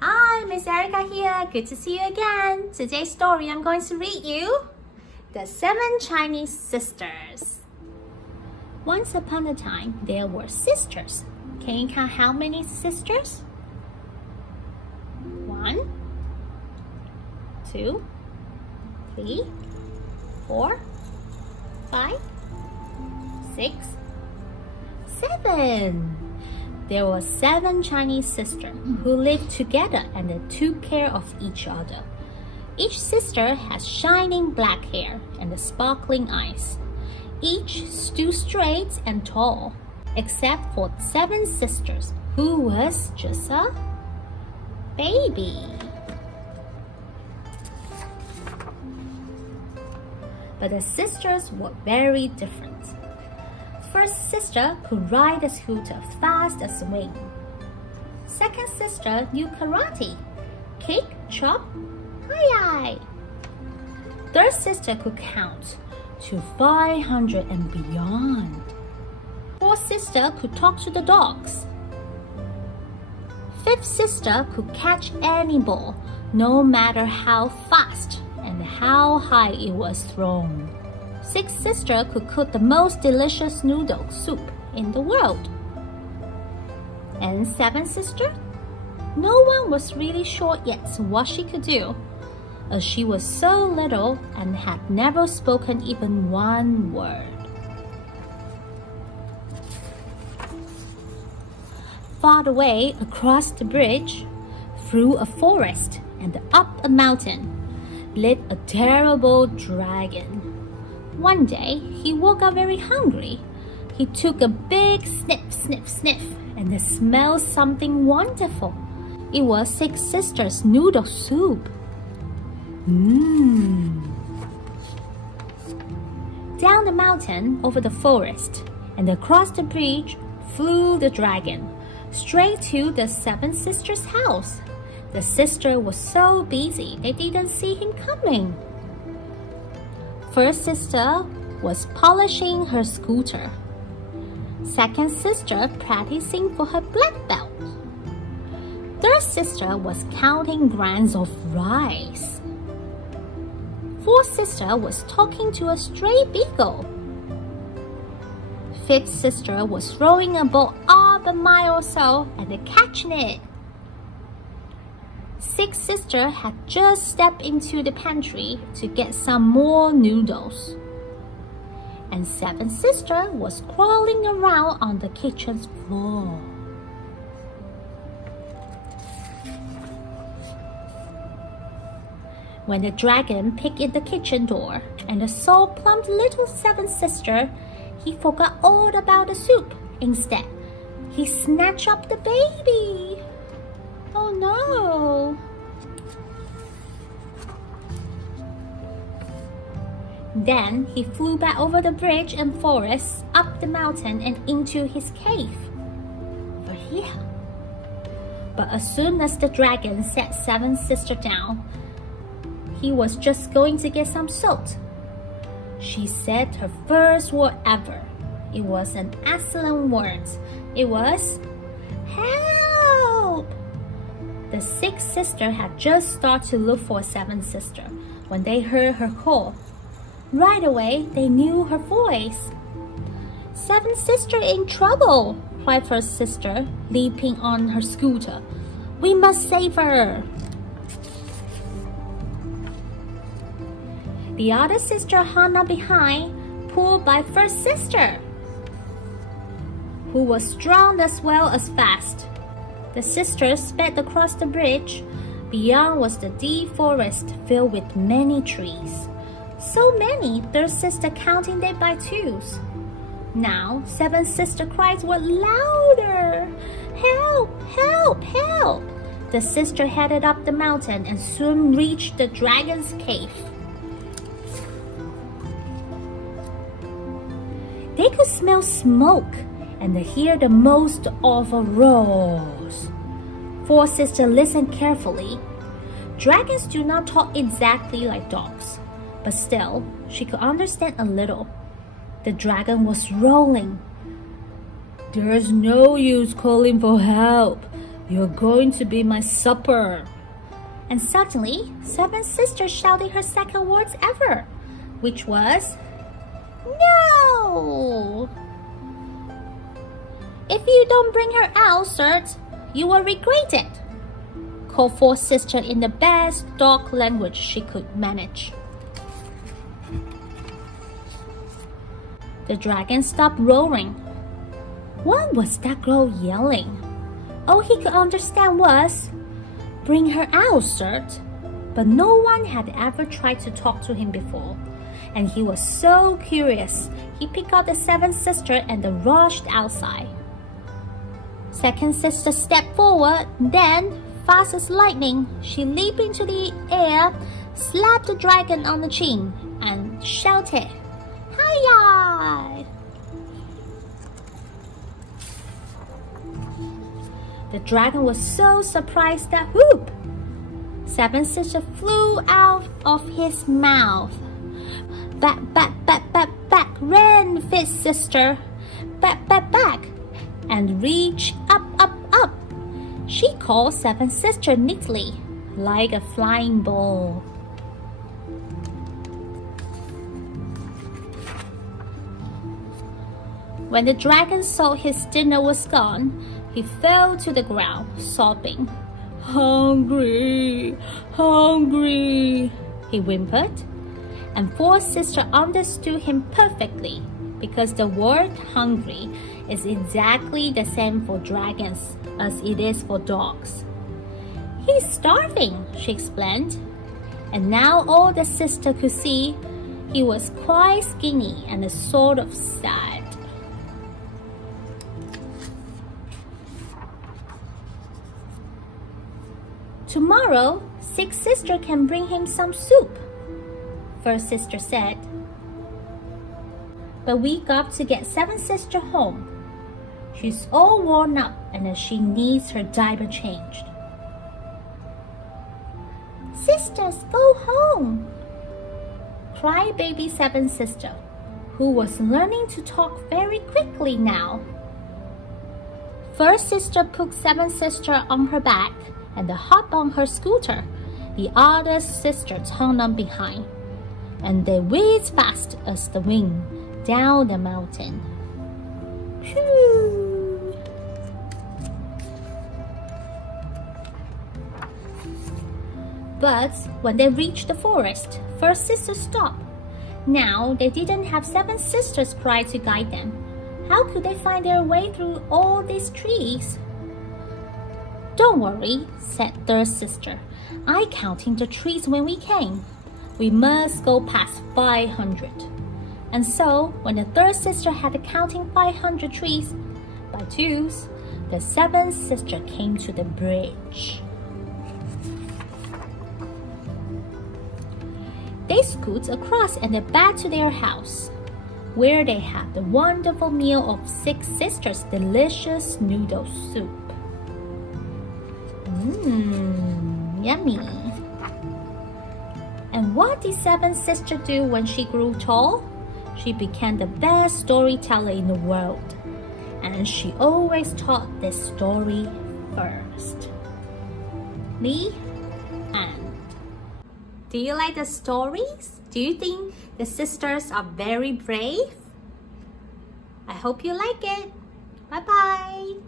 Hi, Miss Erica here. Good to see you again. Today's story I'm going to read you. The Seven Chinese Sisters. Once upon a time, there were sisters. Can you count how many sisters? 1, 2, 3, 4, 5, 6, 7. There were 7 Chinese sisters who lived together and they took care of each other. Each sister has shining black hair and sparkling eyes. Each stood straight and tall, except for 7 sisters, who was just a baby. But the sisters were very different. First sister could ride a scooter fast as wind. Second sister knew karate, kick, chop, hi-yi. Third sister could count to 500 and beyond. Fourth sister could talk to the dogs. Fifth sister could catch any ball, no matter how fast and how high it was thrown. Sixth sister could cook the most delicious noodle soup in the world. And seventh sister? No one was really sure yet what she could do, as she was so little and had never spoken even one word. Far away across the bridge, through a forest and up a mountain, lived a terrible dragon. One day, he woke up very hungry. He took a big sniff, sniff, sniff, and smelled something wonderful. It was 6 sisters' noodle soup. Down the mountain, over the forest, and across the bridge, flew the dragon, straight to the 7 sisters' house. The sister was so busy, they didn't see him coming. First sister was polishing her scooter. Second sister practicing for her black belt. Third sister was counting grains of rice. Fourth sister was talking to a stray beagle. Fifth sister was throwing a ball up a mile or so and catching it. Sixth sister had just stepped into the pantry to get some more noodles. And seventh sister was crawling around on the kitchen's floor. When the dragon peeked in the kitchen door and saw plump little seventh sister, he forgot all about the soup. Instead, he snatched up the baby. Oh no! Then he flew back over the bridge and forest, up the mountain and into his cave. Over here. But as soon as the dragon set seventh sister down, he was just going to get some salt. She said her first word ever. It was an excellent word. It was, help! The sixth sister had just started to look for seventh sister when they heard her call. Right away, they knew her voice. Seventh sister in trouble, cried first sister, leaping on her scooter. We must save her. The other sister hung up behind, pulled by first sister, who was strong as well as fast. The sisters sped across the bridge. Beyond was the deep forest filled with many trees. So many, third sister counting them by twos. Now, seventh sister cries were louder. Help! Help! Help! The sister headed up the mountain and soon reached the dragon's cave. They could smell smoke and hear the most awful roars. Fourth sister listened carefully. Dragons do not talk exactly like dogs, but still, she could understand a little. The dragon was rolling. There's no use calling for help. "You're going to be my supper." And suddenly, Seven Sisters shouted her second words ever, which was, "No! If you don't bring her out, sirs, you will regret it," called fourth sister in the best dog language she could manage. The dragon stopped roaring. What was that girl yelling? All he could understand was, "Bring her out, sirs." But no one had ever tried to talk to him before, and he was so curious, he picked up the seventh sister and they rushed outside. Second sister stepped forward, then, fast as lightning, she leaped into the air, slapped the dragon on the chin, and shouted, "Hiya!" The dragon was so surprised that whoop! Seven Sister flew out of his mouth. "Back, back, back, back, back, ran fifth sister. Back, back, back, and reach up, up, up." She called Seven Sister neatly, like a flying ball. When the dragon saw his dinner was gone, he fell to the ground, sobbing. "Hungry, hungry," he whimpered. And fourth sister understood him perfectly, because the word hungry is exactly the same for dragons as it is for dogs. "He's starving," she explained. And now all the sister could see, he was quite skinny and a sort of sad. "Tomorrow, sixth sister can bring him some soup," first sister said. "But we got to get seventh sister home. She's all worn up and she needs her diaper changed." "Sisters, go home!" cried baby seventh sister, who was learning to talk very quickly now. First sister put seventh sister on her back and hopped on her scooter. The other sisters hung on behind, and they whizzed fast as the wind down the mountain. Phew! But when they reached the forest, first sister stopped. Now they didn't have seven sisters cry to guide them. How could they find their way through all these trees? "Don't worry," said third sister. "I counting the trees when we came. We must go past 500. And so, when the third sister had counting 500 trees, by twos, the seventh sister came to the bridge. They scooted across and back to their house, where they had the wonderful meal of six sisters' delicious noodle soup. Yummy. And what did seventh sister do when she grew tall? She became the best storyteller in the world, and she always taught this story first. The end. Do you like the stories? Do you think the sisters are very brave? I hope you like it. Bye-bye.